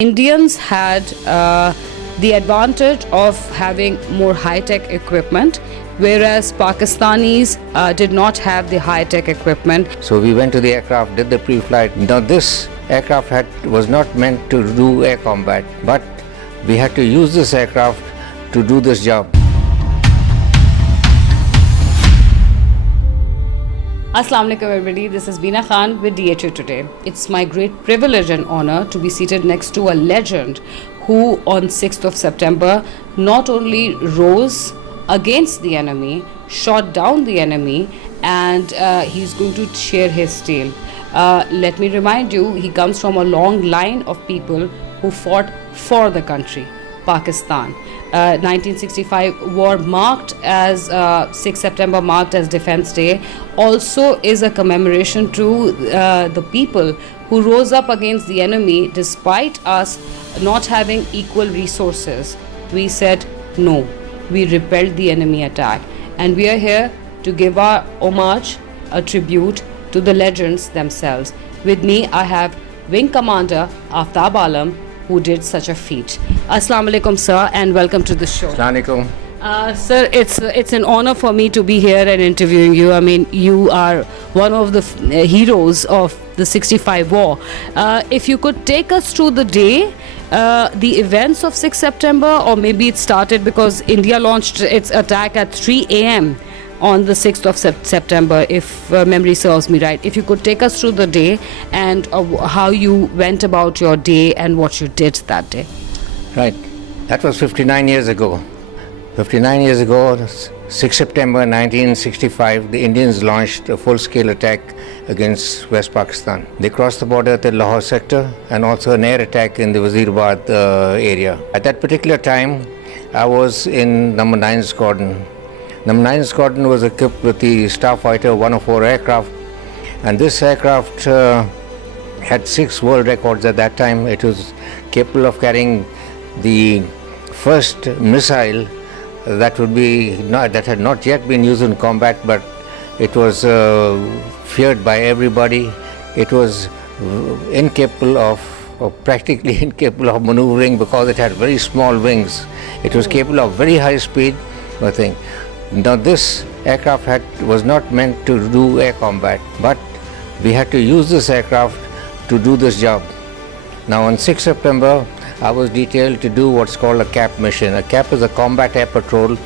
Indians had the advantage of having more high-tech equipment, whereas Pakistanis did not have the high-tech equipment. So we went to the aircraft, did the pre-flight. Now this aircraft was not meant to do air combat, but we had to use this aircraft to do this job. Assalamu alaikum everybody, this is Beena Khan with DHU Today. It's my great privilege and honor to be seated next to a legend who on 6th of September not only rose against the enemy, shot down the enemy, and he's going to share his tale. Let me remind you, he comes from a long line of people who fought for the country, Pakistan. 1965 war marked as 6 September marked as Defense Day also is a commemoration to the people who rose up against the enemy despite us not having equal resources. We said no, we repelled the enemy attack, and we are here to give our homage, a tribute to the legends themselves. With me I have Wing Commander Aftab Alam, who did such a feat. Assalamu alaikum, sir, and welcome to the show. Assalamu alaikum. Sir, it's an honor for me to be here and interviewing you. I mean, you are one of the heroes of the 65 war. If you could take us through the day, the events of 6 September, or maybe it started because India launched its attack at 3 a.m. on the 6th of September, if memory serves me right. If you could take us through the day and how you went about your day and what you did that day. Right, that was 59 years ago. 59 years ago, 6 September 1965, the Indians launched a full-scale attack against West Pakistan. They crossed the border at the Lahore sector and also an air attack in the Wazirabad area. At that particular time, I was in number 9 Squadron. Number 9 Squadron was equipped with the Starfighter 104 aircraft, and this aircraft had 6 world records at that time. It was capable of carrying the first missile that had not yet been used in combat, but it was feared by everybody. It was practically incapable of maneuvering because it had very small wings. It was capable of very high speed, I think. Now this aircraft was not meant to do air combat, but we had to use this aircraft to do this job. Now on 6 September, I was detailed to do what's called a CAP mission. A CAP is a combat air patrol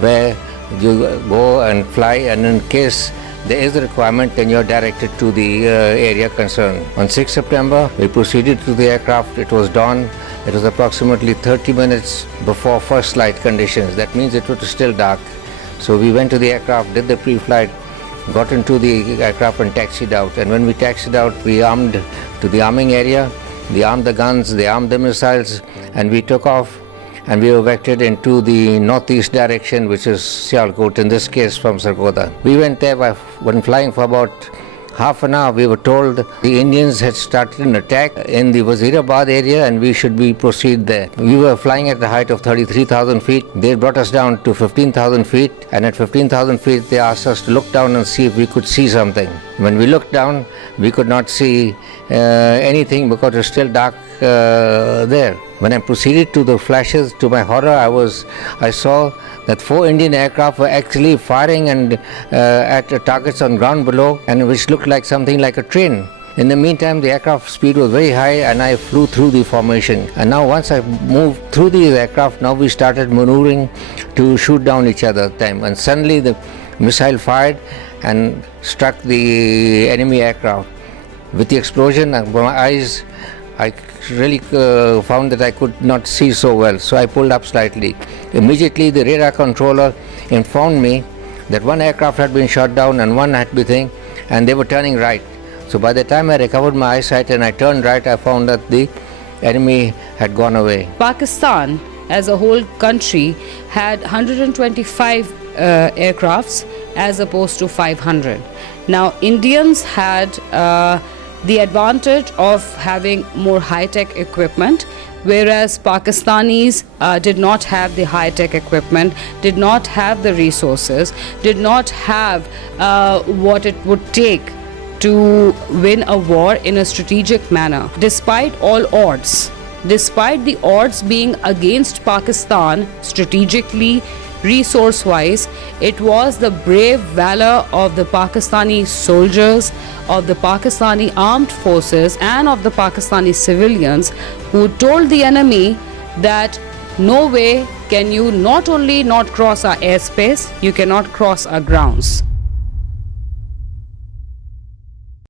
where you go and fly, and in case there is a requirement, then you're directed to the area concerned. On 6 September, we proceeded to the aircraft. It was dawn. It was approximately 30 minutes before first light conditions. That means it was still dark. So we went to the aircraft, did the pre-flight, got into the aircraft and taxied out. And when we taxied out, we armed to the arming area. They armed the guns, they armed the missiles, and we took off, and we were vectored into the northeast direction, which is Sialkot, in this case from Sargodha. We went there, when flying for about half an hour, we were told the Indians had started an attack in the Wazirabad area and we should proceed there. We were flying at the height of 33,000 feet. They brought us down to 15,000 feet, and at 15,000 feet they asked us to look down and see if we could see something. When we looked down, we could not see anything because it was still dark there. When I proceeded to the flashes, to my horror, I saw that 4 Indian aircraft were actually firing at targets on ground below, and which looked like something like a train. In the meantime, the aircraft speed was very high, and I flew through the formation. And now once I moved through these aircraft, now we started maneuvering to shoot down each other at the time. And suddenly the missile fired and struck the enemy aircraft. With the explosion, my eyes, I really found that I could not see so well, so I pulled up slightly. Immediately the radar controller informed me that one aircraft had been shot down and one had been and they were turning right. So by the time I recovered my eyesight and I turned right, I found that the enemy had gone away. Pakistan as a whole country had 125 aircrafts as opposed to 500. Now Indians had the advantage of having more high-tech equipment, whereas Pakistanis did not have the high-tech equipment, did not have the resources, did not have what it would take to win a war in a strategic manner. Despite all odds, Despite the odds being against Pakistan strategically, resource-wise, it was the brave valor of the Pakistani soldiers, of the Pakistani armed forces and of the Pakistani civilians who told the enemy that no way can you not only not cross our airspace, you cannot cross our grounds.